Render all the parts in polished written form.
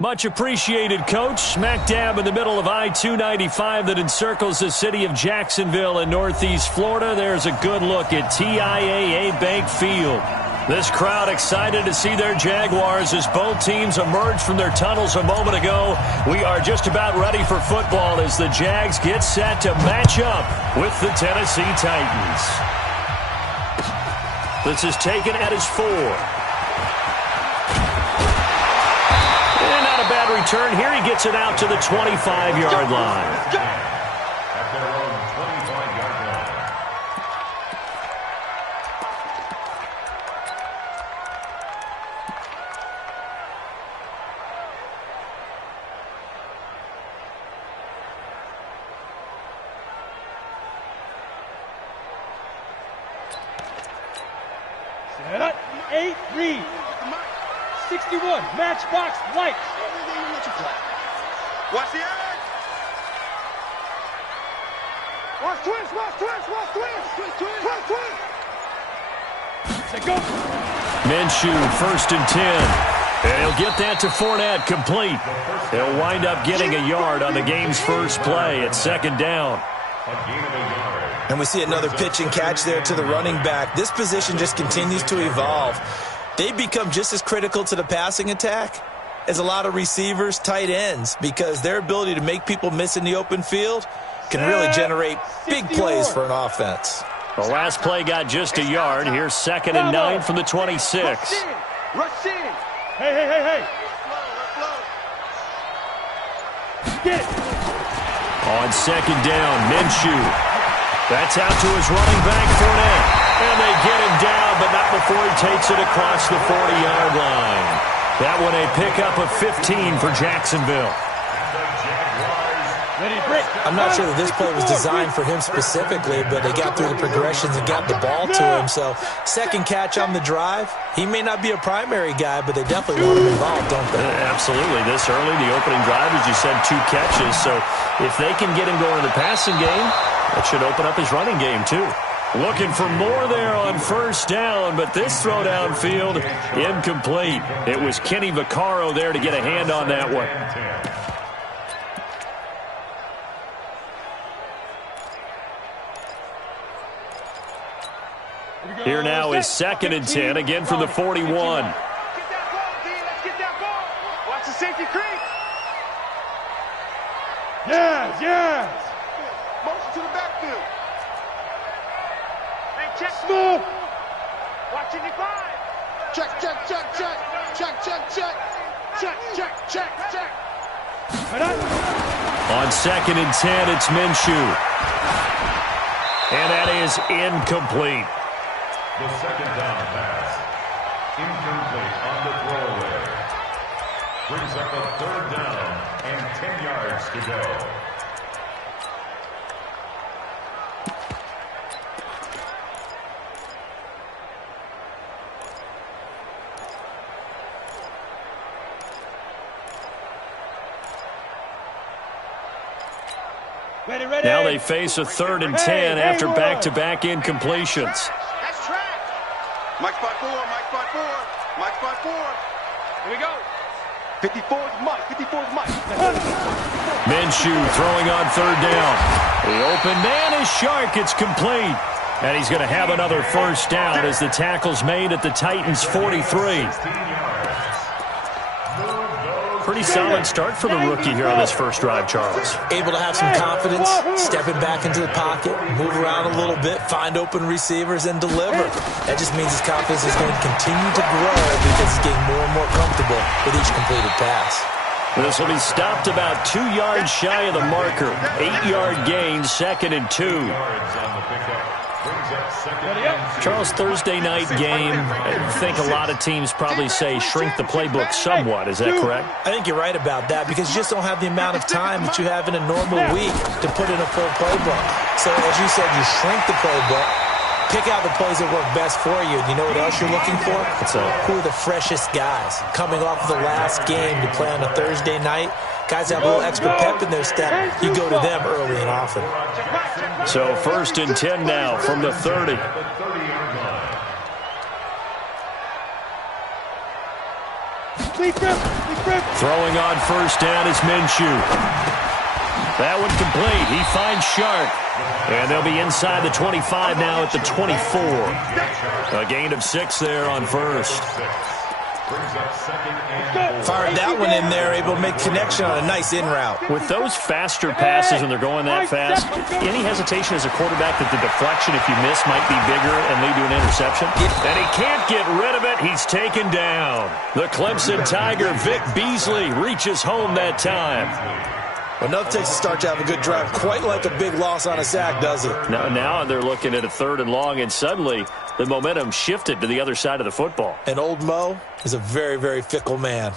Much appreciated, Coach. Smack dab in the middle of I-295 that encircles the city of Jacksonville in Northeast Florida. There's a good look at TIAA Bank Field. This crowd excited to see their Jaguars as both teams emerge from their tunnels a moment ago. We are just about ready for football as the Jags get set to match up with the Tennessee Titans. This is taken at his 4. And not a bad return. Here he gets it out to the 25-yard line. Set, 8, read. 61, matchbox, lights. Watch the edge. Watch twist, watch twist, watch twist. Twist, twist. Say go. Minshew, 1st and 10. And he'll get that to Fournette, complete. He'll wind up getting a yard on the game's first play at 2nd down. And we see another pitch and catch there to the running back. This position just continues to evolve. They become just as critical to the passing attack as a lot of receivers, tight ends, because their ability to make people miss in the open field can really generate big plays for an offense. The last play got just a yard. Here's 2nd and 9 from the 26. Rush in. Hey. Get it. On 2nd down, Minshew. That's out to his running back, Fournette. And they get him down, but not before he takes it across the 40-yard line. That one a pickup of 15 for Jacksonville. I'm not sure that this play was designed for him specifically, but they got through the progressions and got the ball to him. So, second catch on the drive. He may not be a primary guy, but they definitely want him involved, don't they? Absolutely. This early, the opening drive, as you said, 2 catches. So, if they can get him going in the passing game, that should open up his running game, too. Looking for more there on 1st down, but this throw downfield, incomplete. It was Kenny Vaccaro there to get a hand on that one. Here now is 2nd and 10, again from the 41. Get that ball, D. Let's get that ball. Watch the safety creep. Yes. Motion to the backfield. Hey, check. Smooth. Watch it, divide. Check. On 2nd and 10, it's Minshew. And that is incomplete. The 2nd down pass. Incomplete on the throwaway. Brings up a 3rd down and 10 yards to go. Ready. Now they face a 3rd and 10 after back-to-back incompletions. That's track. Mike spot 4. Here we go. 54 is Mike. Minshew throwing on 3rd down. The open man is Shark. It's complete. And he's going to have another 1st down as the tackle's made at the Titans' 43. Pretty solid start for the rookie here on this first drive, Charles. Able to have some confidence, stepping back into the pocket, move around a little bit, find open receivers, and deliver. That just means his confidence is going to continue to grow because he's getting more and more comfortable with each completed pass. This will be stopped about 2 yards shy of the marker. 8-yard gain, 2nd and 2. Charles, Thursday night game, I think a lot of teams probably say shrink the playbook somewhat. Is that correct? I think you're right about that because you just don't have the amount of time that you have in a normal week to put in a full playbook. So, as you said, you shrink the playbook, pick out the plays that work best for you. And you know what else you're looking for? Who are the freshest guys coming off of the last game to play on a Thursday night? Guys have a little extra pep in their step. You go to them early and often. So 1st and 10 now from the 30. Throwing on first down is Minshew. That one complete. He finds Sharp. And they'll be inside the 25 now at the 24. A gain of 6 there on first. Fired that one in there, able to make connection on a nice in route. With those faster passes when they're going that fast, any hesitation as a quarterback that the deflection, if you miss, might be bigger and lead to an interception? And he can't get rid of it. He's taken down. The Clemson Tiger, Vic Beasley, reaches home that time. Enough takes to start to have a good drive, quite like a big loss on a sack, does it? Now they're looking at a 3rd and long, and suddenly the momentum shifted to the other side of the football. And old Mo is a very, very fickle man.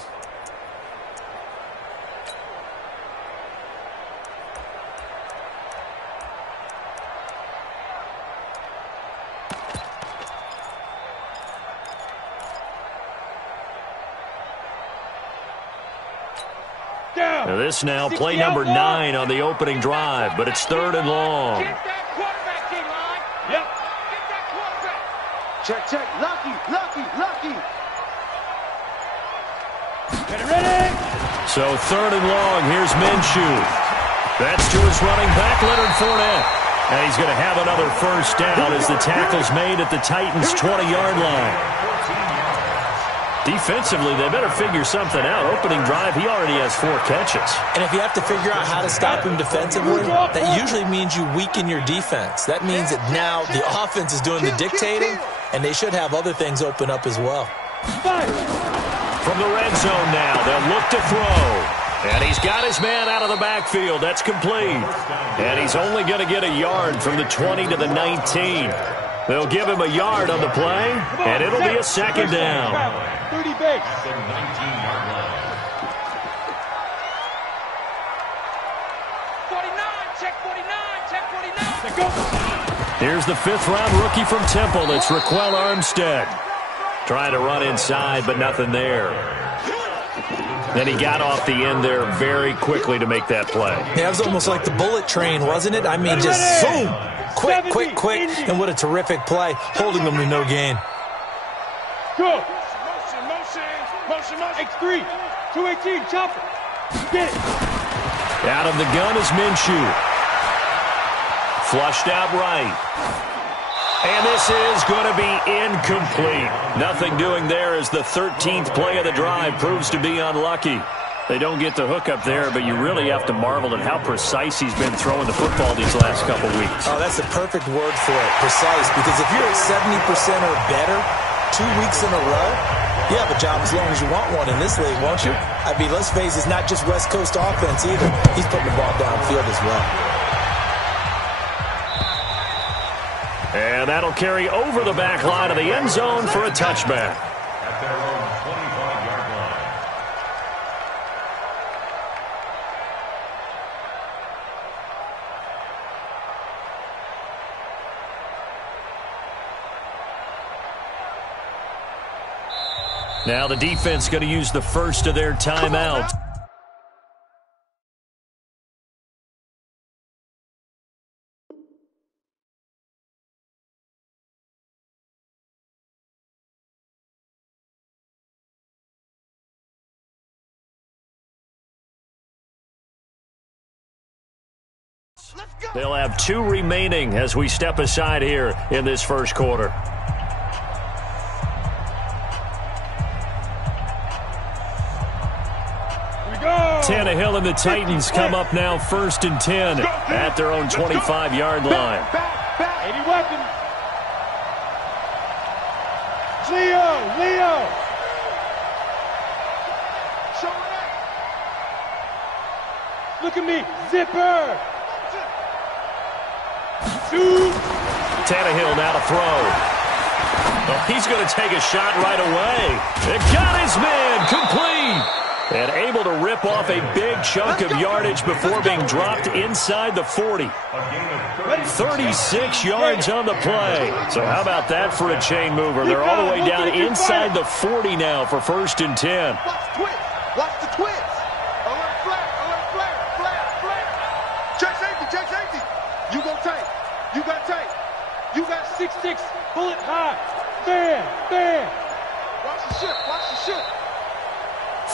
Now this now, play number 9 on the opening drive, but it's 3rd and long. Get that quarterback, D-line. Yep. Get that quarterback. Check. Lucky. Get it ready. So 3rd and long, here's Minshew. That's to his running back, Leonard Fournette. And he's going to have another first down as the tackle's made at the Titans' 20-yard line. Defensively, they better figure something out. Opening drive, he already has 4 catches. And if you have to figure out how to stop him defensively, that usually means you weaken your defense. That means that now the offense is doing the dictating, and they should have other things open up as well. From the red zone now, they'll look to throw. And he's got his man out of the backfield. That's complete. And he's only going to get a yard from the 20 to the 19. They'll give him a yard on the play, and it'll be a 2nd down. 30 base. At the 19-yard line. 49, check 49. Let's go. Here's the 5th-round rookie from Temple. It's Raquel Armstead. Trying to run inside, but nothing there. Then he got off the end there very quickly to make that play. Yeah, it was almost like the bullet train, wasn't it? I mean, just zoom. Quick, and what a terrific play, holding them to no gain. Go. Motion. X3. 218. Chopper. Get it. Out of the gun is Minshew. Flushed out right. And this is going to be incomplete. Nothing doing there as the 13th play of the drive proves to be unlucky. They don't get the hook up there, but you really have to marvel at how precise he's been throwing the football these last couple weeks. Oh, that's the perfect word for it, precise, because if you're at 70% or better 2 weeks in a row, you have a job as long as you want one in this league, won't you? I mean, let's face it, it's not just West Coast offense either. He's putting the ball downfield as well. And that'll carry over the back line of the end zone for a touchback. At their own 25-yard line. Now the defense going to use the first of their timeouts. They'll have 2 remaining as we step aside here in this first quarter. Tannehill and the Titans come up now 1st and 10 at their own 25-yard line. 80 weapons. Leo. Look at me. Zipper. Shoot. Tannehill now to throw. Oh, he's going to take a shot right away. It got his man complete. And able to rip off a big chunk of yardage before being dropped inside the 40. 36 yards on the play. So how about that for a chain mover? They're all the way down inside the 40 now for 1st and 10. Watch the twist. Alert flare. Check safety. You got tape. You got 6'6", bullet high. Bam. Watch the ship.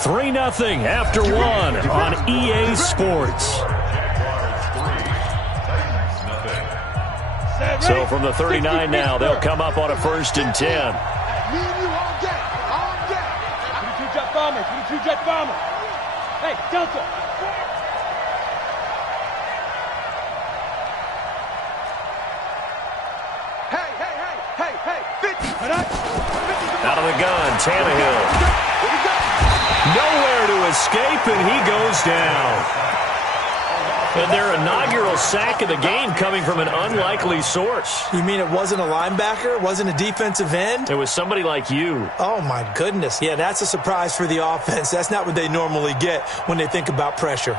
3-0 after one on EA Sports. So from the 39 now, they'll come up on a 1st and 10. Me and you all day. All day. 22 jet bomber. 22 jet bomber. Hey, Delta. Hey. 50. Out of the gun, Tannehill. Nowhere to escape, and he goes down. And their inaugural sack of the game coming from an unlikely source. You mean it wasn't a linebacker? It wasn't a defensive end? It was somebody like you. Oh, my goodness. Yeah, that's a surprise for the offense. That's not what they normally get when they think about pressure.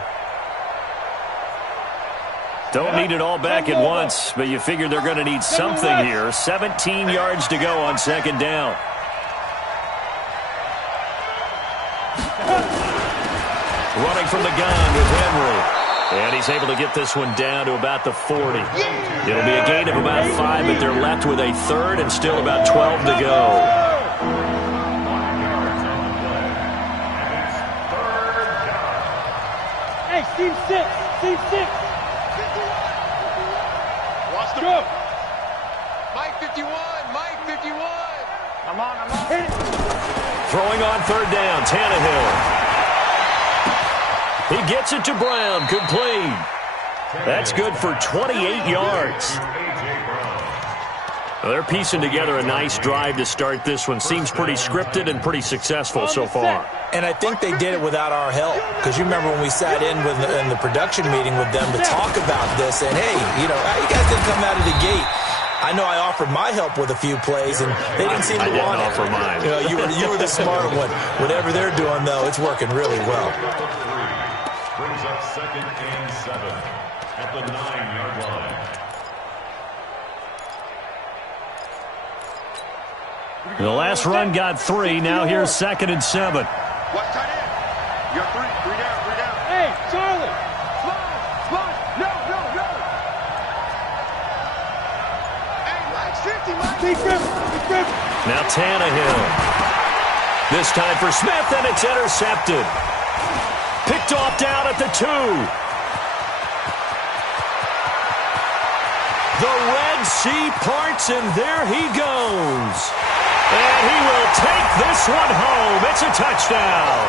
Don't need it all back at once, but you figure they're going to need something here. 17 yards to go on 2nd down. Running from the gun with Henry. And he's able to get this one down to about the 40. It'll be a gain of about 5, but they're left with a 3rd and still about 12 to go. Hey, Steve 6. Steve 6. Watch the Go. Mike 51. Mike 51. I'm on. Hit it. Throwing on 3rd down, Tannehill. He gets it to Brown, complete. That's good for 28 yards. Well, they're piecing together a nice drive to start this one. Seems pretty scripted and pretty successful so far. And I think they did it without our help. Because you remember when we sat in the production meeting with them to talk about this. And, hey, you guys didn't come out of the gate. I know I offered my help with a few plays, and they didn't seem to want it. I didn't offer mine. You were the smart one. Whatever they're doing, though, it's working really well. Brings up 2nd and 7 at the 9-yard line. The last run got 3. Now here's 2nd and 7. Watch tight end. You're 3 down. Hey, Charlie. Slide. No. Hey, Mike's 50, Mike. Big rip. Now Tannehill. This time for Smith, and it's intercepted. Picked off down at the 2. The Red Sea parts, and there he goes. And he will take this one home. It's a touchdown.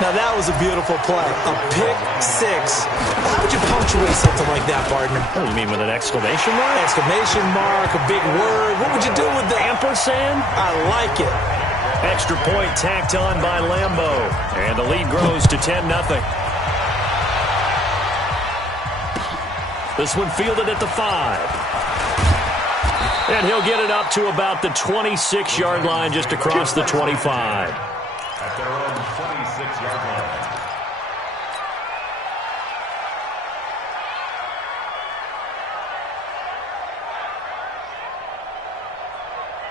Now, that was a beautiful play. A pick 6. How would you punctuate something like that, partner? What do you mean, with an exclamation mark? Exclamation mark, a big word. What would you do with that? Ampersand? I like it. Extra point tacked on by Lambeau. And the lead grows to 10-0. This one fielded at the 5. And he'll get it up to about the 26-yard line, just across the 25. At their own 26-yard line.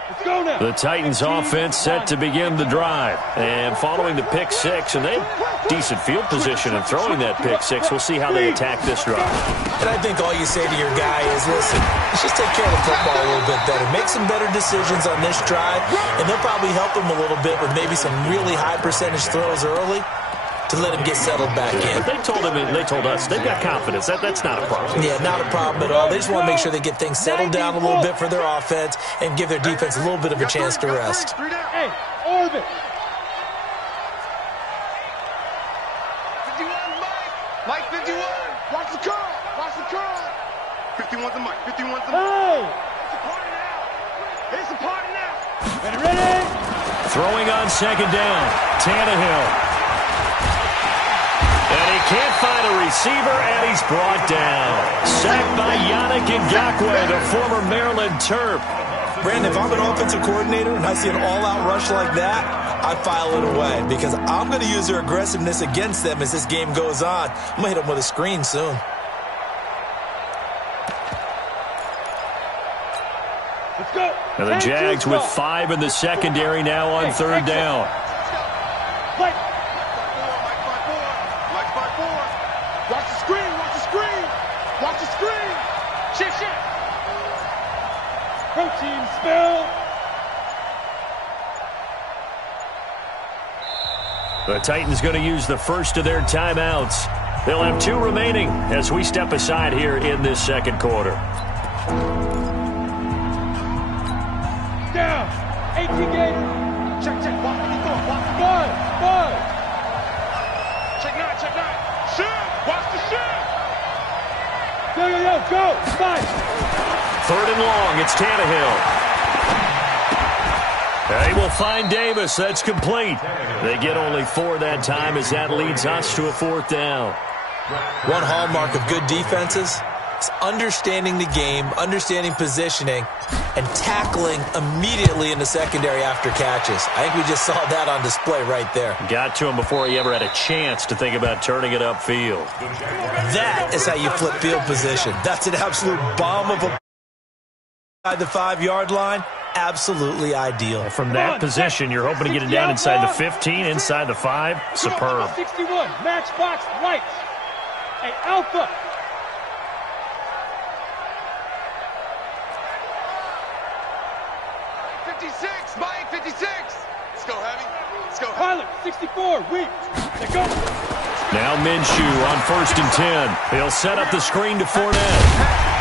Let's go now. The Titans offense set to begin the drive. And following the pick 6, and they have decent field position in throwing that pick 6. We'll see how they attack this drive. And I think all you say to your guy is, listen, let's just take care of the football a little bit better. Make some better decisions on this drive, and they'll probably help him a little bit with maybe some really high percentage throws early to let him get settled back in. But they told him, and they told us, they've got confidence. That's not a problem. Yeah, not a problem at all. They just want to make sure they get things settled down a little bit for their offense and give their defense a little bit of a chance to rest. Hey, orbit. 51, Mike 51. Watch the curl. 51's a Mike. 51's a Mike. Hey. It's a party now. Ready? Throwing on 2nd down. Tannehill. And he can't find a receiver, and he's brought down. Sacked by Yannick Ngakoue, the former Maryland Terp. Brandon, if I'm an offensive coordinator and I see an all-out rush like that, I file it away because I'm going to use their aggressiveness against them as this game goes on. I'm going to hit them with a screen soon. Let's go. Now the Jags with 5 in the secondary now on 3rd down. Mike. Watch the screen. Shift. Protein spill. The Titans going to use the first of their timeouts. They'll have 2 remaining as we step aside here in this second quarter. Down. 18 games. Check, check. Watch what he's doing. Watch the Five. Check 9, check 9. Shoot. Watch the shoot. Yo, go. 5. 3rd and long. It's Tannehill. They will find Davis. That's complete. They get only 4 that time as that leads us to a 4th down. One hallmark of good defenses is understanding the game, understanding positioning, and tackling immediately in the secondary after catches. I think we just saw that on display right there. Got to him before he ever had a chance to think about turning it upfield. That is how you flip field position. That's an absolute bomb of a the 5-yard line. Absolutely ideal. From that position, you're hoping to get it down inside the 15, inside the 5. Superb. 61. Matchbox lights. Hey, Alpha. Mike 56. Let's go, Heavy. Let's go. Pilot 64. Weak. Let's go. Now Minshew on 1st and 10. He'll set up the screen to Fournette.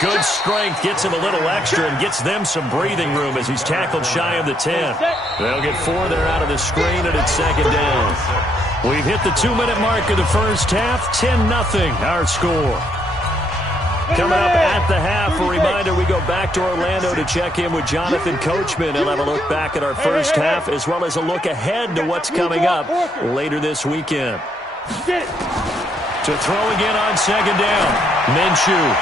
Good strength, gets him a little extra and gets them some breathing room as he's tackled shy of the 10. They'll get 4 there out of the screen, and it's 2nd down. We've hit the 2-minute mark of the first half. 10-0 our score. Coming up at the half, a reminder we go back to Orlando to check in with Jonathan Coachman. He'll have a look back at our first half as well as a look ahead to what's coming up later this weekend. To throw again on 2nd down, Minshew.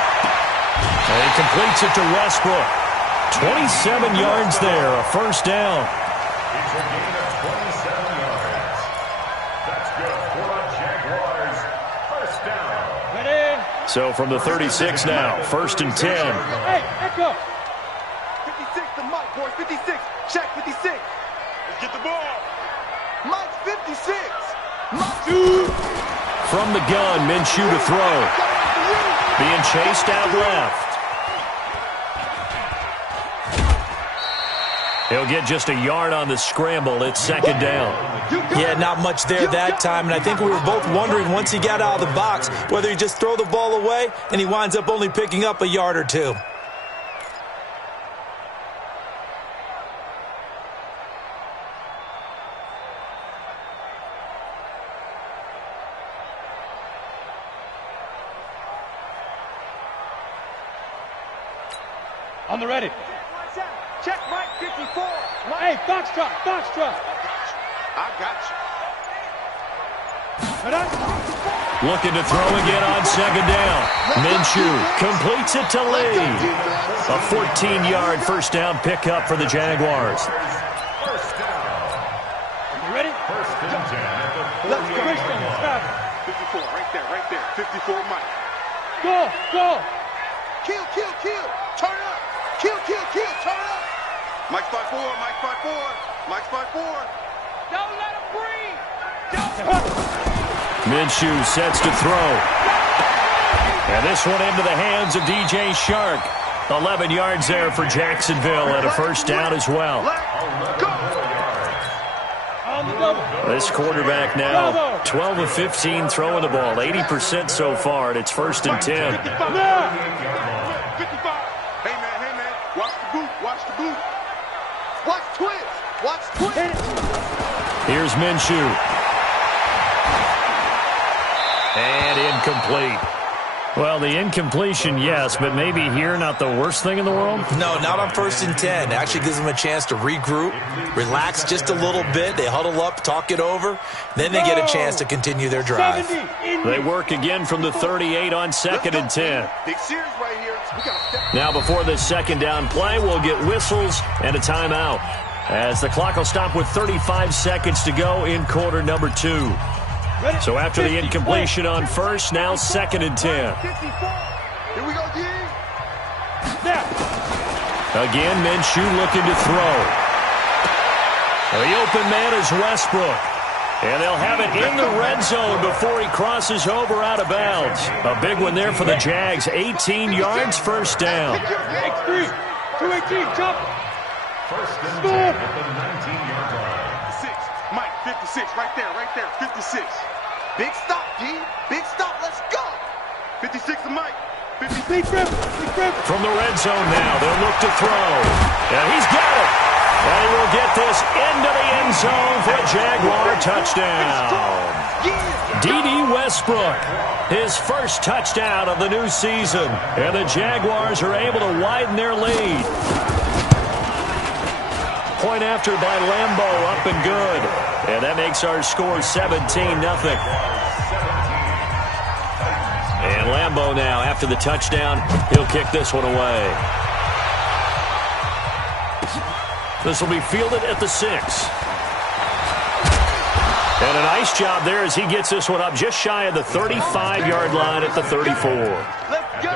And he completes it to Westbrook. 27 yards there, a 1st down. It's a gain of 27 yards. That's good for the Jaguars. 1st down. Ready? So from the 36 now, 1st and 10. Hey, echo. 56 to Mike, boys. 56. Check 56. Let's get the ball. Mike 56. Mike. From the gun, Minshew to throw. Being chased out left. He'll get just a yard on the scramble. It's 2nd down. Yeah, not much there that time, and I think we were both wondering once he got out of the box whether he just throw the ball away and he winds up only picking up a yard or 2. On the ready. Check Mike 54. Hey, Foxtrot. I got you. Looking to throw again on 2nd down. Minshew completes it to Lee. A 14-yard 1st down pickup for the Jaguars. 1st down. You ready? 1st and 10 at the 48-yard line. 54, right there. 54 Mike. Go. Kill. Turn up. Kill. Turn up. Mike's 5'4. Mike's 5'4. Don't let him breathe. Minshew sets to throw. And this one into the hands of DJ Shark. 11 yards there for Jacksonville and a 1st down as well. On the double. This quarterback now 12 of 15 throwing the ball. 80% so far, and it's 1st and 10. 55. Hey, man. Watch the boot. Watch twist. Here's Minshew. And incomplete. Well, the incompletion, yes, but maybe here not the worst thing in the world? No, not on 1st and 10. Actually gives them a chance to regroup, relax just a little bit. They huddle up, talk it over. Then they get a chance to continue their drive. They work again from the 38 on 2nd and 10. Big series right here. We got to step. Now before this 2nd down play, we'll get whistles and a timeout, as the clock will stop with 35 seconds to go in quarter number 2. So after the incompletion on 1st, now 2nd and 10. 54. Here we go, D. Again, Minshew looking to throw. The open man is Westbrook. And they'll have it in the red zone before he crosses over out of bounds. A big one there for the Jags. 18 yards, 1st down. X3. 218. Jump. 1st and 10 at the 19-yard line. Mike, 56, right there, 56. Big stop, D. Big stop, let's go. 56 to Mike. 56. From the red zone now, they'll look to throw. And he's got it. And he will get this into the end zone for a Jaguar touchdown. D.D. Westbrook, his first touchdown of the new season. And the Jaguars are able to widen their lead. Point after by Lambo, up and good. And that makes our score 17-0. And Lambo now, after the touchdown, he'll kick this one away. This will be fielded at the 6. And a nice job there as he gets this one up just shy of the 35-yard line at the 34. Let's go.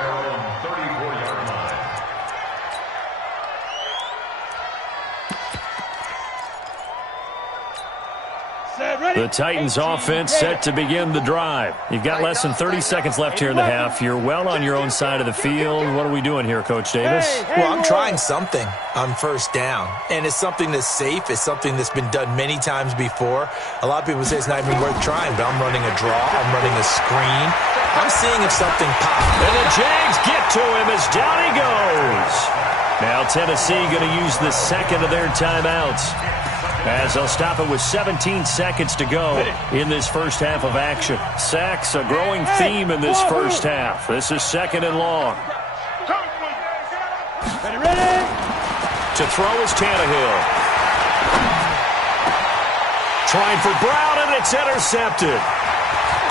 The Titans offense set to begin the drive. You've got less than 30 seconds left here in the half. You're well on your own side of the field. What are we doing here, Coach Davis? Well, I'm trying something on first down, and it's something that's safe. It's something that's been done many times before. A lot of people say it's not even worth trying, but I'm running a draw. I'm running a screen. I'm seeing if something pops. And the Jags get to him as down he goes. Now Tennessee going to use the second of their timeouts, as they'll stop it with 17 seconds to go in this first half of action. Sacks, a growing theme in this first half. This is second and long. Ready? To throw is Tannehill. Trying for Brown, and it's intercepted.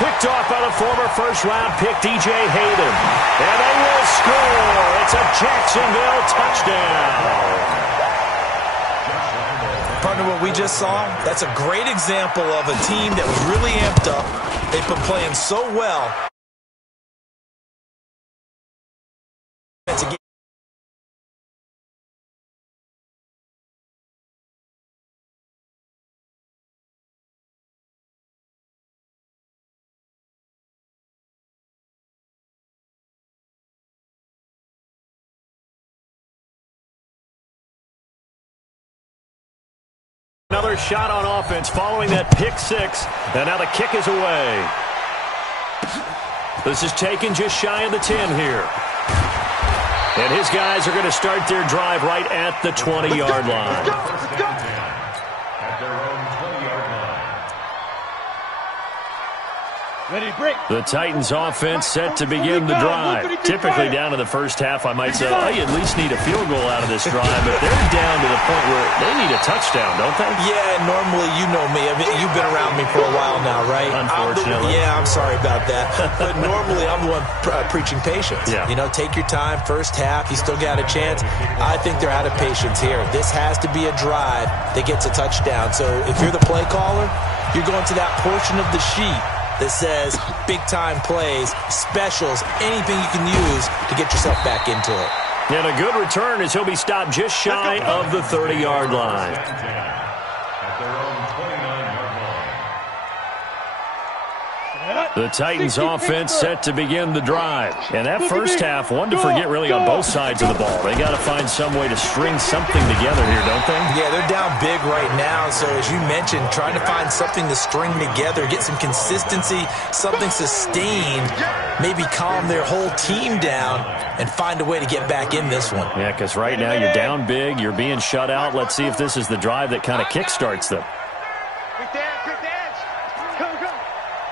Picked off by the former first-round pick, D.J. Hayden. And they will score. It's a Jacksonville touchdown. Partner, what we just saw, that's a great example of a team that was really amped up. They've been playing so well. Another shot on offense following that pick six. And now the kick is away. This is taken just shy of the 10 here. And his guys are going to start their drive right at the 20-yard line. At their own 20-yard line. Ready, break. The Titans offense set to begin the drive. Typically down to the first half, I might say, oh, you at least need a field goal out of this drive. But they're down to the point where they need a touchdown, don't they? Yeah, normally, you know me. I mean, you've been around me for a while now, right? Unfortunately. I'm sorry about that. But normally, I'm the one preaching patience. Yeah. You know, take your time. First half, you still got a chance. I think they're out of patience here. This has to be a drive that gets a touchdown. So if you're the play caller, you're going to that portion of the sheet that says big-time plays, specials, anything you can use to get yourself back into it. And a good return as he'll be stopped just shy of the 30-yard line. At their own 29-yard line. The Titans offense set to begin the drive. And that first half, one to forget really on both sides of the ball. They got to find some way to string something together here, don't they? Yeah, they're down big right now. So as you mentioned, trying to find something to string together, get some consistency, something sustained, maybe calm their whole team down and find a way to get back in this one. Yeah, because right now you're down big, you're being shut out. Let's see if this is the drive that kind of kickstarts them. Quick the edge. Go.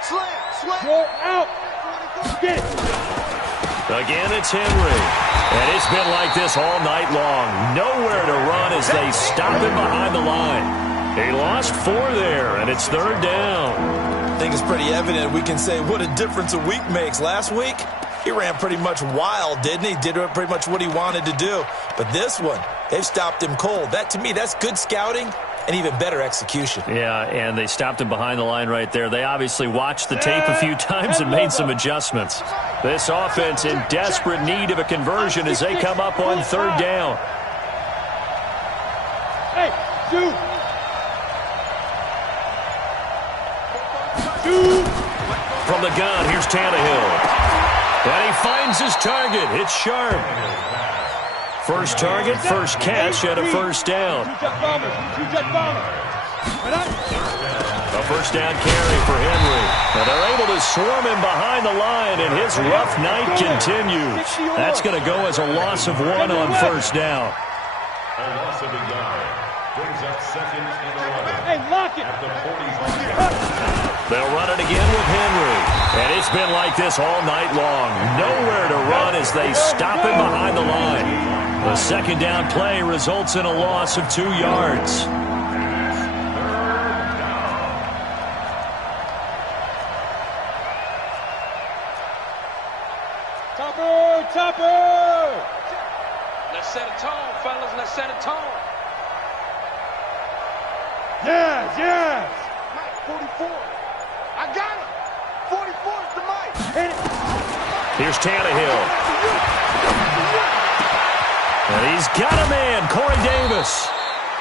Slam. Go out. Get it. Again, it's Henry. And it's been like this all night long. Nowhere to run as they stop him behind the line. He lost 4 there, and it's third down. I think it's pretty evident. We can say what a difference a week makes. Last week, he ran pretty much wild, didn't he? Did pretty much what he wanted to do. But this one, they've stopped him cold. That, to me, that's good scouting and even better execution. Yeah, and they stopped him behind the line right there. They obviously watched the tape a few times and made some adjustments. This offense in desperate need of a conversion as they come up on third down. Hey, shoot. From the gun, here's Tannehill. And he finds his target. It's Sharp. First target, first catch, and a first down. A first down carry for Henry. And they're able to swarm him behind the line, and his rough night continues. That's going to go as a loss of 1 on first down. A loss of a yard. Brings up second and 11. Hey, lock it. At the 40. They'll run it again with Henry. And it's been like this all night long. Nowhere to run as they stop him behind the line. The second down play results in a loss of 2 yards. Topper! Let's set a tone, fellas. Let's set a tone. Yes! Mike, 44. I got him. 44 is the Mike. Hit it. Here's Tannehill. And he's got a man, Corey Davis.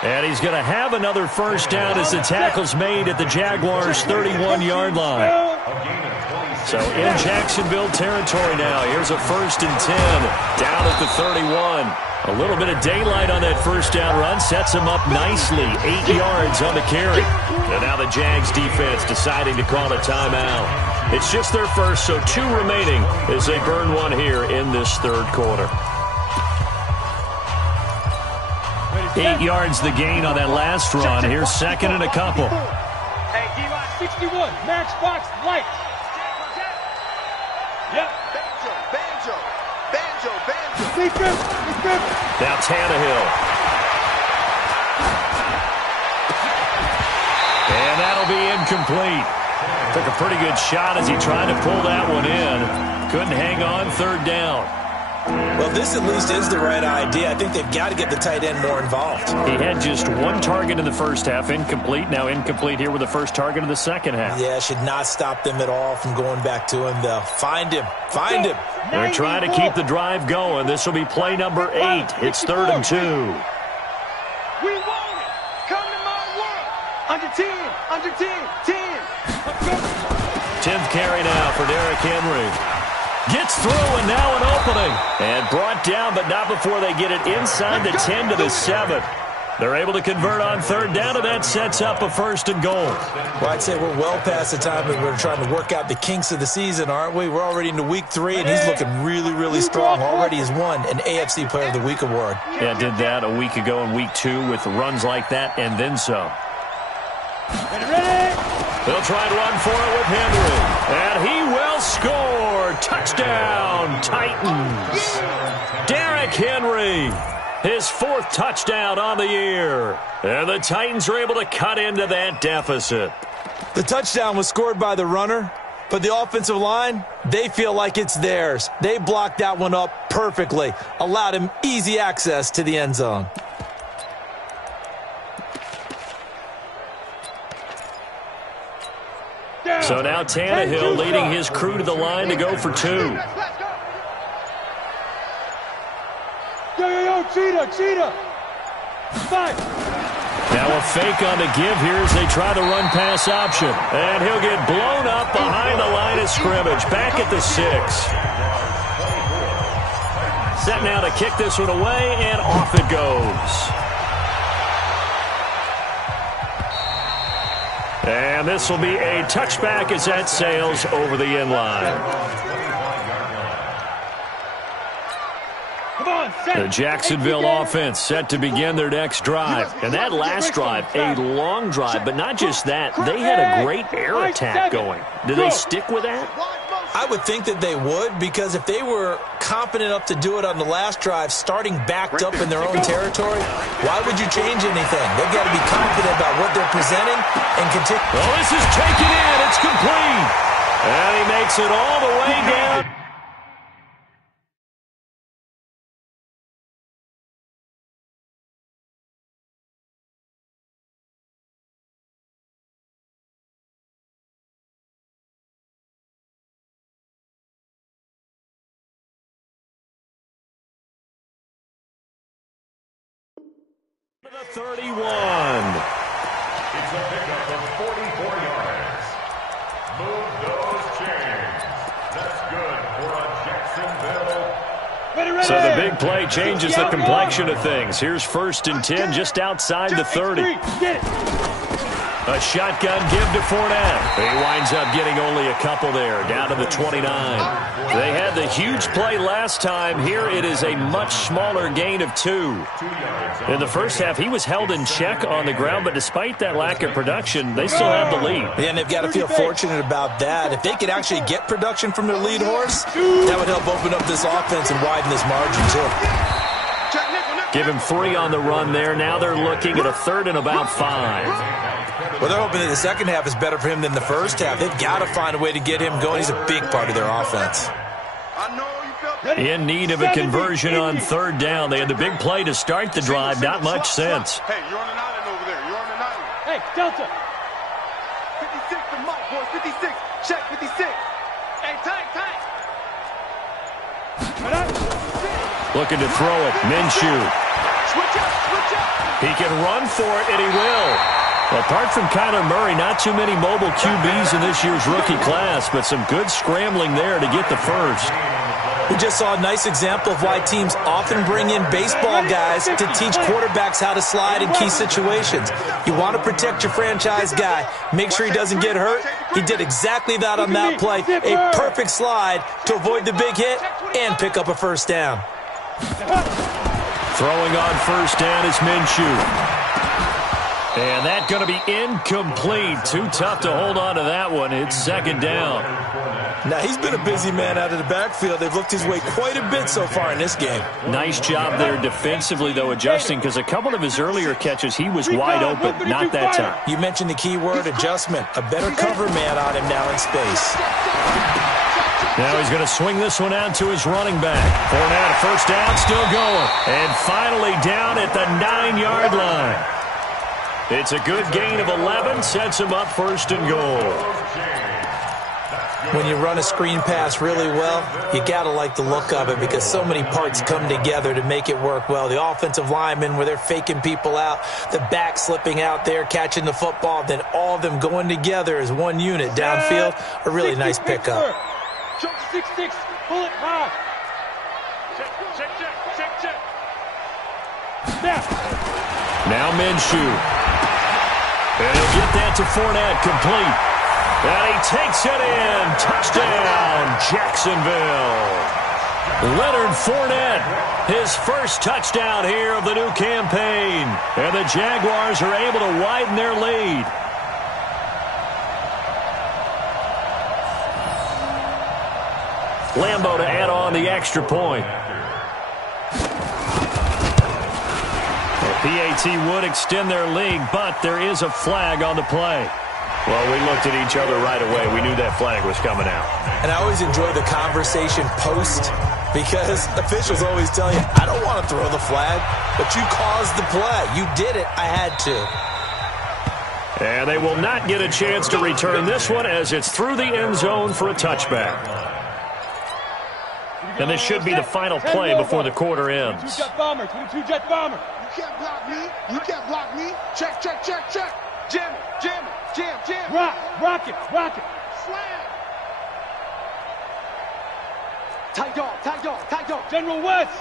And he's going to have another first down as the tackle's made at the Jaguars' 31-yard line. So in Jacksonville territory now. Here's a 1st and 10 down at the 31. A little bit of daylight on that first down run sets him up nicely. 8 yards on the carry. And now the Jags defense deciding to call a timeout. It's just their first, so 2 remaining as they burn 1 here in this third quarter. 8 yards the gain on that last run. Here's second and a couple. Hey, D-line 61. Max box light. Yep. Banjo. Defense. Now Tannehill. And that'll be incomplete. Took a pretty good shot as he tried to pull that one in. Couldn't hang on, third down. Well, this at least is the right idea. I think they've got to get the tight end more involved. He had just 1 target in the first half, incomplete. Now incomplete here with the first target of the second half. Yeah, should not stop them at all from going back to him, though. Find him. They're trying to keep the drive going. This will be play number 8. It's 3rd and 2. We want it. Come to my world. Under 10. 10th carry now for Derrick Henry. Gets through, and now an opening. And brought down, but not before they get it inside the 10 to the 7. They're able to convert on third down, and that sets up a 1st and goal. Well, I'd say we're well past the time that we're trying to work out the kinks of the season, aren't we? We're already into week 3, and he's looking really, really strong. Already has won an AFC Player of the Week award. Yeah, did that a week ago in week 2 with runs like that and then some. Ready? They'll try and run for it with Henry. And he will score. Touchdown, Titans. Derrick Henry, his 4th touchdown on the year. And the Titans are able to cut into that deficit. The touchdown was scored by the runner, but the offensive line, they feel like it's theirs. They blocked that one up perfectly, allowed him easy access to the end zone. So now Tannehill leading his crew to the line to go for 2. Yo, cheetah. 5. Now a fake on the give here as they try the run-pass option. And he'll get blown up behind the line of scrimmage. Back at the 6. Set now to kick this one away, and off it goes. And this will be a touchback as that sails over the end line. Come on, set. The Jacksonville offense set to begin their next drive. And that last drive, a long drive, but not just that. They had a great air attack going. Do they stick with that? I would think that they would, because if they were competent enough to do it on the last drive, starting backed up in their own territory, why would you change anything? They've got to be confident about what they're presenting and continue. Well, this is taken in. It's complete. And he makes it all the way down. The 31. It's a pickup of 44 yards. Move those chains. That's good for a Jacksonville. Ready. So the big play changes the complexion of things. Here's 1st and 10 just outside the 30. Get it. A shotgun give to Fournette. He winds up getting only a couple there, down to the 29. They had the huge play last time. Here it is a much smaller gain of 2. In the first half, he was held in check on the ground, but despite that lack of production, they still have the lead. Yeah, and they've got to feel fortunate about that. If they could actually get production from their lead horse, that would help open up this offense and widen this margin, too. Give him 3 on the run there. Now they're looking at a 3rd and about 5. Well, they're hoping that the second half is better for him than the first half. They've got to find a way to get him going. He's a big part of their offense. In need of a conversion on 3rd down. They had the big play to start the drive. Not much sense. Hey, you're on an island over there. You're on an island. Hey, Delta. 56 to Mike, boys. 56. Check 56. Hey, tight. Looking to throw it. Minshew. Switch up. He can run for it, and he will. Apart from Kyler Murray, not too many mobile QBs in this year's rookie class, but some good scrambling there to get the first. We just saw a nice example of why teams often bring in baseball guys to teach quarterbacks how to slide in key situations. You want to protect your franchise guy. Make sure he doesn't get hurt. He did exactly that on that play. A perfect slide to avoid the big hit and pick up a first down. Throwing on first down is Minshew. And that's going to be incomplete. Too tough to hold on to that one. It's 2nd down. Now, he's been a busy man out of the backfield. They've looked his way quite a bit so far in this game. Nice job there defensively, though, adjusting, because a couple of his earlier catches, he was wide open. Not that time. You mentioned the key word, adjustment. A better cover man on him now in space. Now he's going to swing this one out to his running back. Fournette, first down, still going. And finally down at the 9-yard line. It's a good gain of 11, sets him up 1st and goal. When you run a screen pass really well, you got to like the look of it because so many parts come together to make it work well. The offensive linemen, where they're faking people out, the back slipping out there, catching the football, then all of them going together as one unit downfield. A really nice pickup. Jump 6-6, pull it high. Check. Snap. Now Minshew. And he'll get that to Fournette, complete. And he takes it in. Touchdown, Jacksonville. Leonard Fournette, his first touchdown here of the new campaign. And the Jaguars are able to widen their lead. Lambeau to add on the extra point. PAT would extend their lead, but there is a flag on the play. Well, we looked at each other right away. We knew that flag was coming out. And I always enjoy the conversation post because officials always tell you, I don't want to throw the flag, but you caused the play. You did it. I had to. And they will not get a chance to return this one as it's through the end zone for a touchback. And this should be the final play before the quarter ends. 22 jet bomber, 22 jet bomber. You can't block me. You can't block me. Check. Jam. Rock it. Slam. Tight dog. General West.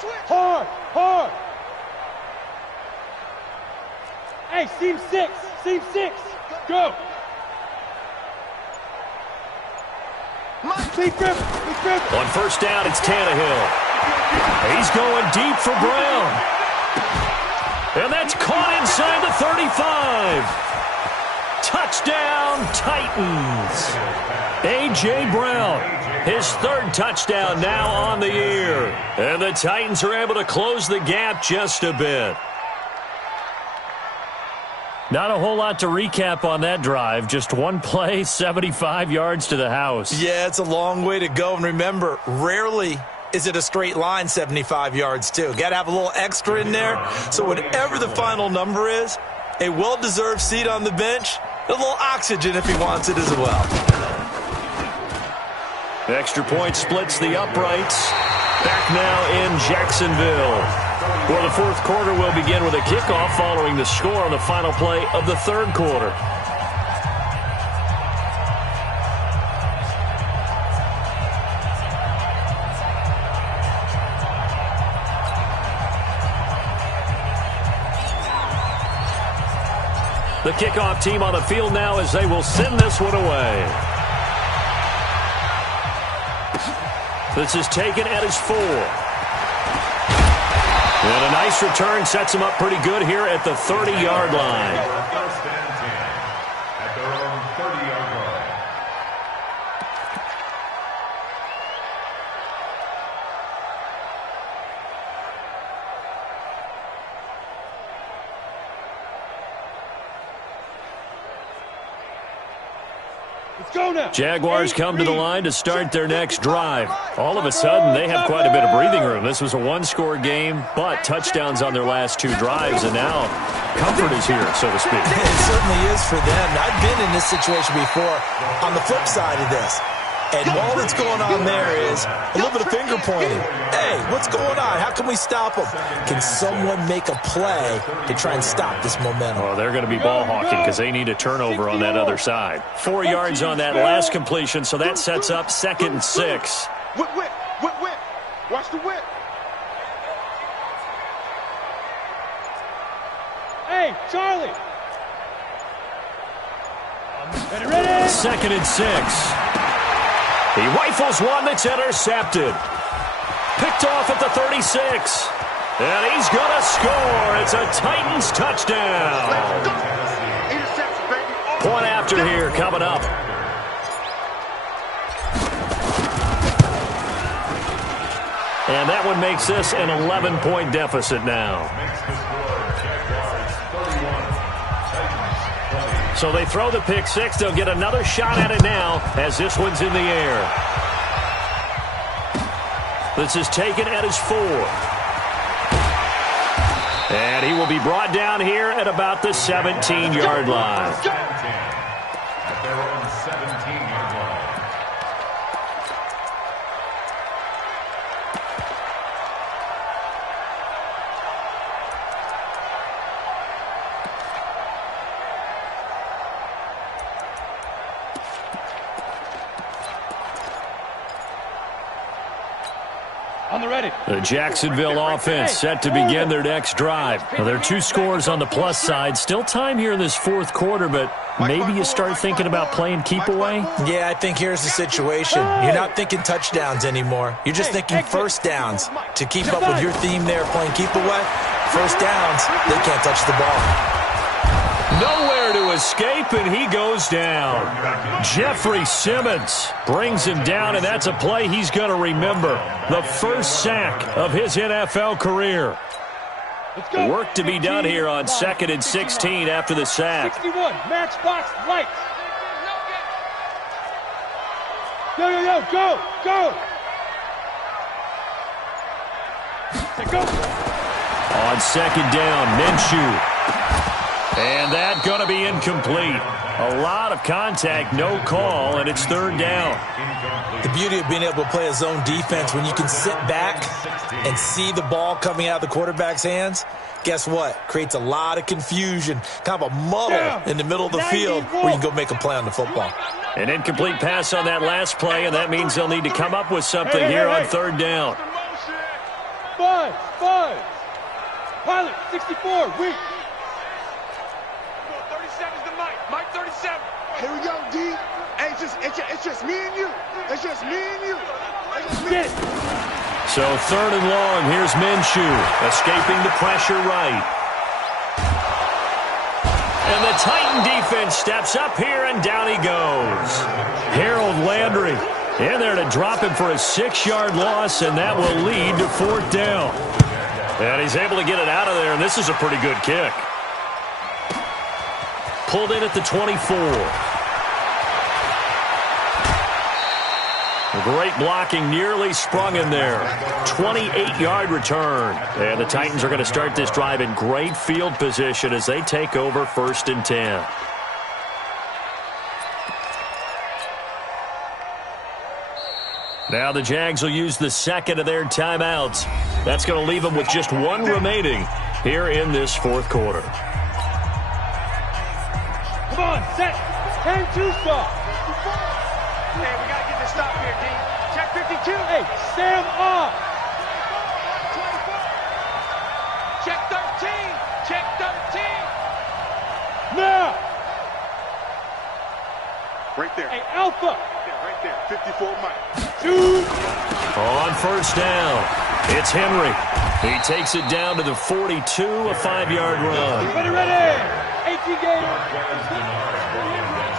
Switch. Hard. Hey, seam 6. Go. Sleep River. On first down, it's Tannehill. He's going deep for Brown. And that's caught inside the 35. Touchdown, Titans. A.J. Brown, his 3rd touchdown now on the year. And the Titans are able to close the gap just a bit. Not a whole lot to recap on that drive. Just one play, 75 yards to the house. Yeah, it's a long way to go. And remember, rarely is it a straight line 75 yards, too. Got to have a little extra in there. So whatever the final number is, a well-deserved seat on the bench, a little oxygen if he wants it as well. The extra point splits the uprights. Back now in Jacksonville. Well, the 4th quarter will begin with a kickoff following the score on the final play of the 3rd quarter. The kickoff team on the field now as they will send this one away. This is taken at his 4. And a nice return sets him up pretty good here at the 30-yard line. First and 10 at their own 30-yard line. Let's go now. Jaguars come to the line to start their next drive. All of a sudden, they have quite a bit of breathing room. This was a one-score game, but touchdowns on their last 2 drives, and now comfort is here, so to speak. It certainly is for them. I've been in this situation before on the flip side of this. And all that's going on there is a little bit of finger pointing. Hey, what's going on? How can we stop them? Can someone make a play to try and stop this momentum? Well, they're going to be ball hawking because they need a turnover on that other side. 4 yards on that last completion, so that sets up 2nd and 6. Whip, whip, whip, whip. Watch the whip. Hey, Charlie. Ready? 2nd and 6. He rifles one that's intercepted. Picked off at the 36. And he's going to score. It's a Titans touchdown. Interception, baby. Point after here coming up. And that one makes this an 11-point deficit now. So they throw the pick 6. They'll get another shot at it now as this one's in the air. This is taken at his 4. And he will be brought down here at about the 17-yard line. At their own 17-yard line. On the ready. The Jacksonville offense set to begin their next drive. Now, there are 2 scores on the plus side. Still time here in this 4th quarter, but maybe you start thinking about playing keep away? Yeah, I think here's the situation. You're not thinking touchdowns anymore. You're just thinking first downs. To keep up with your theme there, playing keep away, first downs, they can't touch the ball. Nowhere to escape, and he goes down. Jeffrey Simmons brings him down, and that's a play he's going to remember. The first sack of his NFL career. Work to be done here on 2nd and 16 after the sack. 61, matchbox lights. Yo, yo, yo, go, go. Go. On 2nd down, Minshew. And that going to be incomplete. A lot of contact, no call, and it's 3rd down. The beauty of being able to play a zone defense when you can sit back and see the ball coming out of the quarterback's hands, guess what? Creates a lot of confusion, kind of a muddle in the middle of the field where you can go make a play on the football. An incomplete pass on that last play, and that means they'll need to come up with something here on 3rd down. Five. Pilot, 64, weak. 37's the Mike. Mike 37. Here we go, D. Hey, it's just me and you. It's just me and you. It's just me. Get it. So 3rd and long, here's Minshew, escaping the pressure right. And the Titan defense steps up here, and down he goes. Harold Landry in there to drop him for a 6-yard loss, and that will lead to 4th down. And he's able to get it out of there, and this is a pretty good kick. Pulled in at the 24. Great blocking, nearly sprung in there. 28-yard return. And the Titans are going to start this drive in great field position as they take over 1st and 10. Now the Jags will use the 2nd of their timeouts. That's going to leave them with just 1 remaining here in this 4th quarter. Come on, set. 10-2 stop. Hey, we got to get this stop here, D. Check 52. Hey, Sam off. Check 13. Check 13. Now. Right there. Hey, Alpha. Yeah, right there. 54 Mike. Shoot. On first down, it's Henry. He takes it down to the 42, a 5-yard run. Ready, ready. 18 games.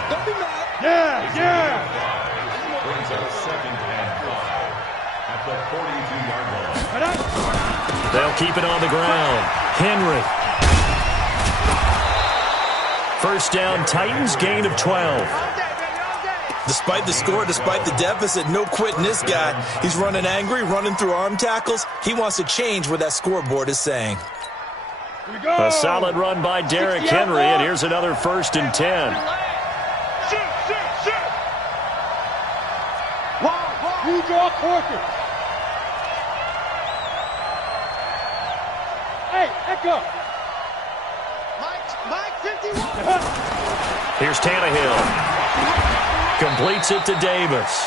Don't be mad. Yeah, yeah. Brings up 2nd and 5 at the 42-yard line. Right up. They'll keep it on the ground. Henry. First down, Titans, gain of 12. Despite the score, despite the deficit, no quitting this guy. He's running angry, running through arm tackles. He wants to change what that scoreboard is saying. Here we go. A solid run by Derrick Henry, and here's another 1st and 10. Shoot. Wow. You draw quarter. Hey, Echo. Mike 51. Here's Tannehill. Completes it to Davis.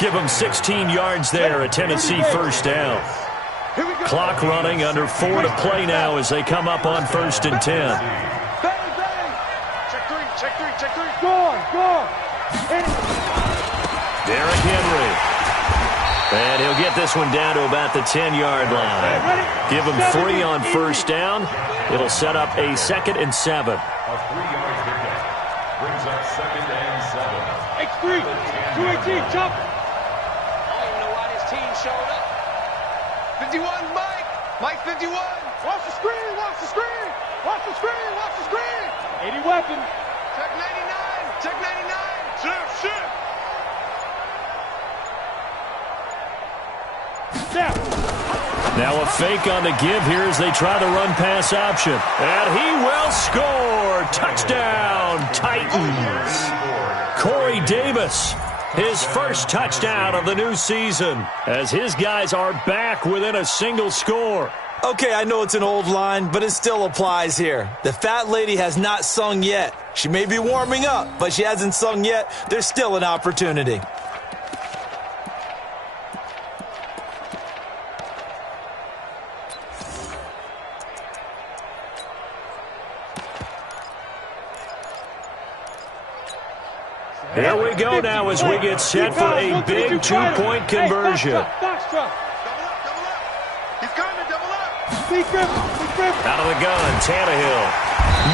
Give him 16 yards there, a Tennessee first down. Here we go. Clock running, under 4 to play now as they come up on 1st and 10. Bang. Check three. Go. Derrick Henry. And he'll get this one down to about the 10-yard line. Give him 3 on first down. It'll set up a 2nd and 7. A 3-yard pickup brings up 2nd and 7. X3. 218. Jump. I don't even know why this team showed up. 51 Mike. Mike 51. Watch the screen. 80 weapon. Check 99. Shift. Snap. Now a fake on the give here as they try the run-pass option. And he will score. Touchdown, Titans. Corey Davis, his first touchdown of the new season, as his guys are back within a single score. Okay, I know it's an old line, but it still applies here. The fat lady has not sung yet. She may be warming up, but she hasn't sung yet. There's still an opportunity. Here we go now as we get set for a big two-point conversion. Box truck. Double up. He's coming. Double up. Speed grip. Out of the gun, Tannehill.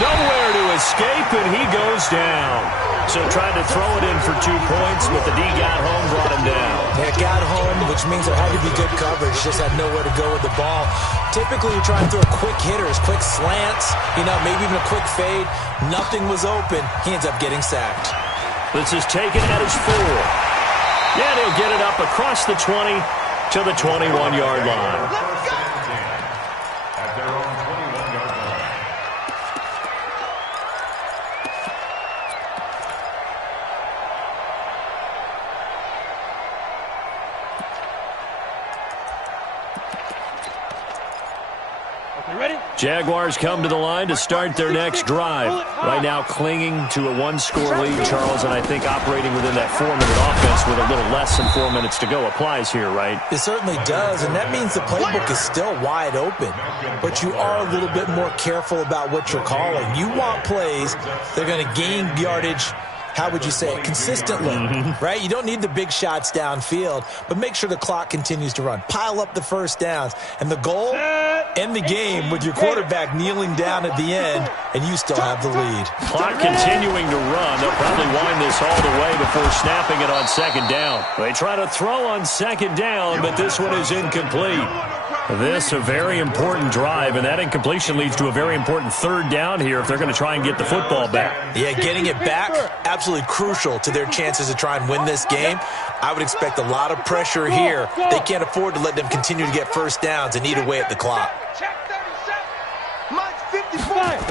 Nowhere to escape, and he goes down. So tried to throw it in for 2 points, but the D got home, brought him down. They got home, which means there had to be good coverage. Just had nowhere to go with the ball. Typically, you're trying to throw quick hitters, quick slants, maybe even a quick fade. Nothing was open. He ends up getting sacked. This is taken at his 4. Yeah, they'll get it up across the 20 to the 21-yard line. First and 10 at their own 21-yard line. Okay, ready? Jaguars come to the line to start their next drive. Right now clinging to a 1-score lead, Charles, and I think operating within that 4-minute offense with a little less than 4 minutes to go applies here, right? It certainly does, and that means the playbook is still wide open. But you are a little bit more careful about what you're calling. You want plays that are going to gain yardage, how would you say it, consistently, right? You don't need the big shots downfield, but make sure the clock continues to run. Pile up the first downs. And the goal, end the game with your quarterback kneeling down at the end, and you still have the lead. Clock continuing to run. They'll probably wind this all the way before snapping it on 2nd down. They try to throw on 2nd down, but this one is incomplete. This a very important drive, and that incompletion leads to a very important 3rd down here if they're going to try and get the football back. Yeah, getting it back, absolutely crucial to their chances to try and win this game. I would expect a lot of pressure here. They can't afford to let them continue to get first downs and eat away at the clock. Check 37. Mike 55.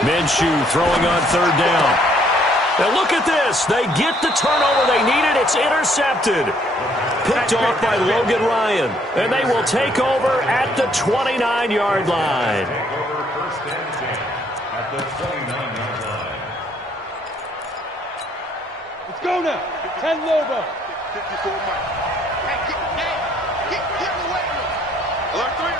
Minshew throwing on 3rd down. Now look at this. They get the turnover they needed. It's intercepted. Picked off by Logan Ryan. And they will take over at the 29-yard line. Take over 1st and 10 at the 29-yard line. Let's go now. 10 Lobo. 54 Mike. Hey, get away. Alert 3.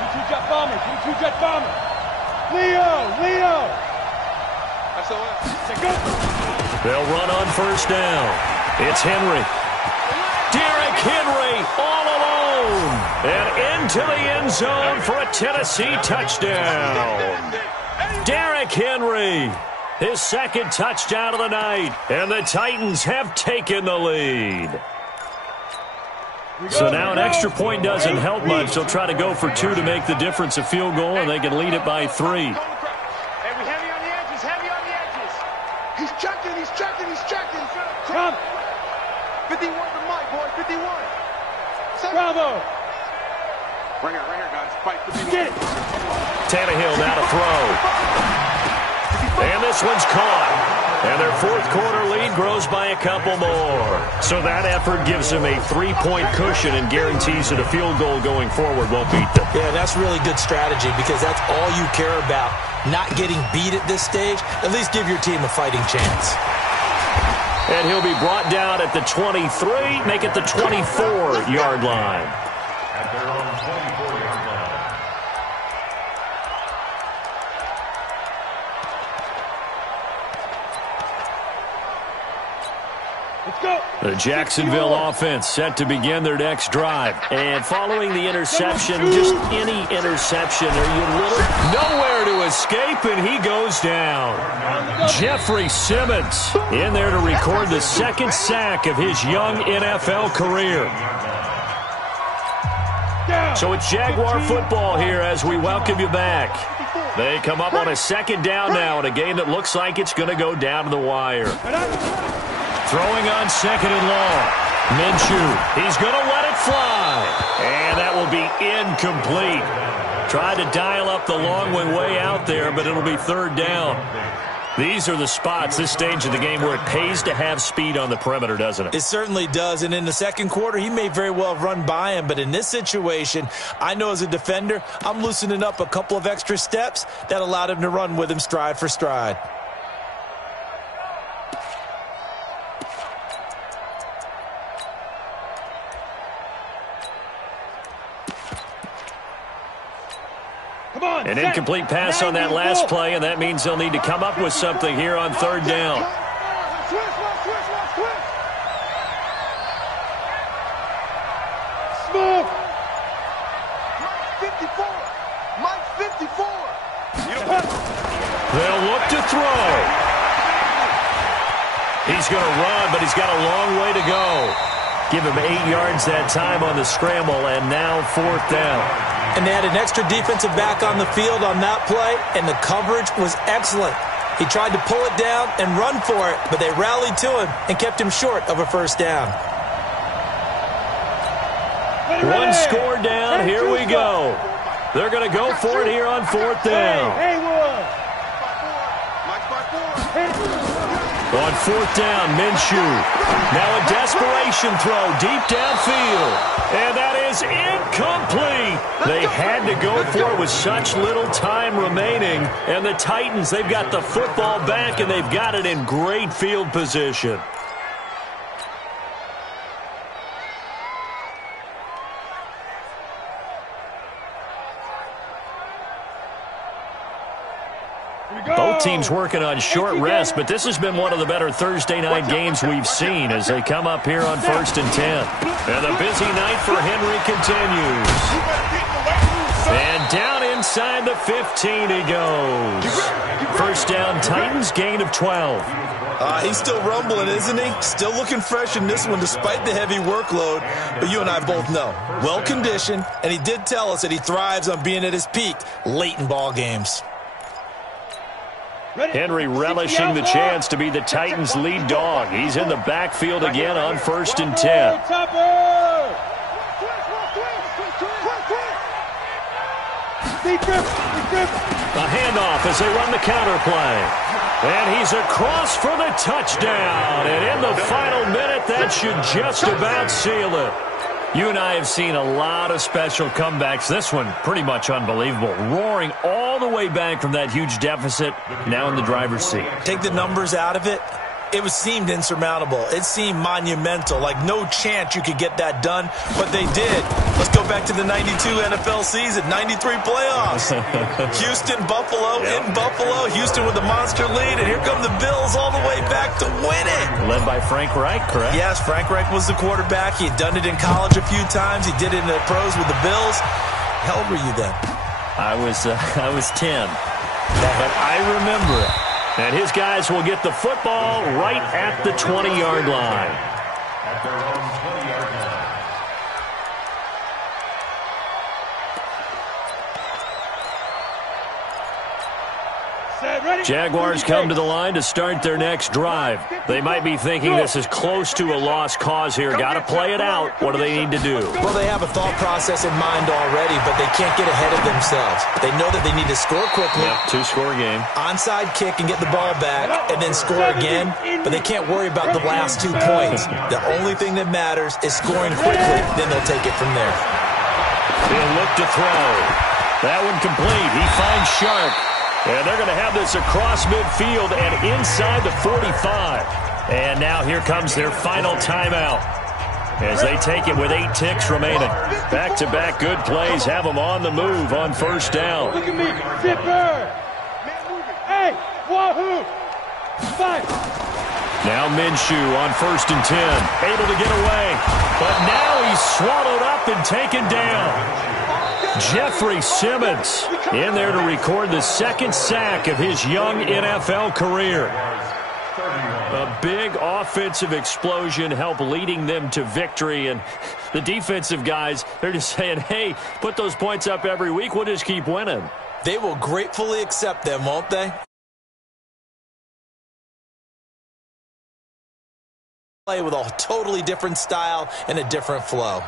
22 jet bomber. Leo. They'll run on first down. It's Henry. Derrick Henry all alone. And into the end zone for a Tennessee touchdown. Derrick Henry, his second touchdown of the night. And the Titans have taken the lead. So now an extra point doesn't help much. They'll try to go for 2 to make the difference a field goal, and they can lead it by 3. Hey, we heavy on the edges, heavy on the edges. He's checking. Come. 51 to Mike, boys, 51. Bravo. Right here, guys. Fight 51. Get it. Tannehill now to throw. And this one's caught. And their fourth quarter lead grows by a couple more. So that effort gives them a 3-point cushion and guarantees that a field goal going forward won't beat them. Yeah, that's really good strategy because that's all you care about. Not getting beat at this stage. At least give your team a fighting chance. And he'll be brought down at the 23, make it the 24-yard line. At their own 24-yard line. Let's go. The Jacksonville offense set to begin their next drive. And following the interception, just any interception, are you nowhere to escape, and he goes down. Jeffrey Simmons in there to record the second sack of his young NFL career. So it's Jaguar football here as we welcome you back. They come up on a second down now in a game that looks like it's going to go down to the wire. Throwing on second and long. Minshew, he's going to let it fly. And that will be incomplete. Tried to dial up the long way out there, but it'll be third down. These are the spots, this stage of the game, where it pays to have speed on the perimeter, doesn't it? It certainly does, and in the second quarter, he may very well have run by him, but in this situation, I know as a defender, I'm loosening up a couple of extra steps that allowed him to run with him stride for stride. An incomplete pass on that last play, and that means they'll need to come up with something here on third down. Smoke. Mike 54. They'll look to throw. He's going to run, but he's got a long way to go. Give him 8 yards that time on the scramble, and now fourth down. And they had an extra defensive back on the field on that play, and the coverage was excellent. He tried to pull it down and run for it, but they rallied to him and kept him short of a first down. One score down, here we go. They're going to go for it here on fourth down. On fourth down, Minshew. Now a desperation throw deep downfield. And that is incomplete. They had to go for it with such little time remaining. And the Titans, they've got the football back, and they've got it in great field position. Both teams working on short rest, but this has been one of the better Thursday night games we've seen as they come up here on 1st and 10. And the busy night for Henry continues. And down inside the 15 he goes. First down, Titans, gain of 12. He's still rumbling, isn't he? Still looking fresh in this one despite the heavy workload. But you and I both know, well-conditioned, and he did tell us that he thrives on being at his peak late in ball games. Henry relishing the chance to be the Titans' lead dog. He's in the backfield again on 1st and 10. A handoff as they run the counter play. And he's across for the touchdown. And in the final minute, that should just about seal it. You and I have seen a lot of special comebacks. This one, pretty much unbelievable. Roaring all the way back from that huge deficit, now in the driver's seat. Take the numbers out of it. It seemed insurmountable. It seemed monumental, like no chance you could get that done, but they did. Let's go back to the 92 NFL season, 93 playoffs. Houston, Buffalo, in Buffalo. Houston with a monster lead, and here come the Bills all the way back to win it. Led by Frank Reich, correct? Yes, Frank Reich was the quarterback. He had done it in college a few times. He did it in the pros with the Bills. How old were you then? I was 10, but I remember it. And his guys will get the football right at the 20-yard line. At their own 20-yard line. Jaguars come to the line to start their next drive. They might be thinking this is close to a lost cause here. Got to play it out. What do they need to do? Well, they have a thought process in mind already, but they can't get ahead of themselves. They know that they need to score quickly. Yep, two-score game. Onside kick and get the ball back, and then score again, but they can't worry about the last 2 points. The only thing that matters is scoring quickly, then they'll take it from there. He'll look to throw. That one complete. He finds Sharp. And they're going to have this across midfield and inside the 45. And now here comes their final timeout as they take it with 8 ticks remaining. Back-to-back good plays have them on the move on first down. Look at me. Zipper. Hey, wahoo. 5. Now Minshew on 1st and 10. Able to get away. But now he's swallowed up and taken down. Jeffrey Simmons in there to record the 2nd sack of his young NFL career. A big offensive explosion helped leading them to victory. And the defensive guys, they're just saying, hey, put those points up every week. We'll just keep winning. They will gratefully accept them, won't they? Play with a totally different style and a different flow.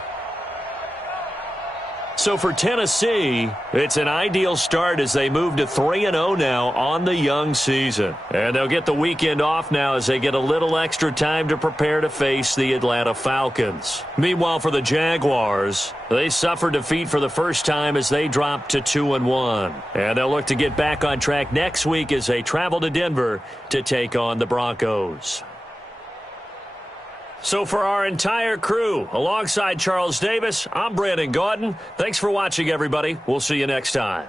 So for Tennessee, it's an ideal start as they move to 3-0 now on the young season. And they'll get the weekend off now as they get a little extra time to prepare to face the Atlanta Falcons. Meanwhile, for the Jaguars, they suffered defeat for the first time as they dropped to 2-1. And they'll look to get back on track next week as they travel to Denver to take on the Broncos. So for our entire crew, alongside Charles Davis, I'm Brandon Gaudin. Thanks for watching, everybody. We'll see you next time.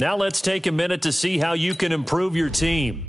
Now let's take a minute to see how you can improve your team.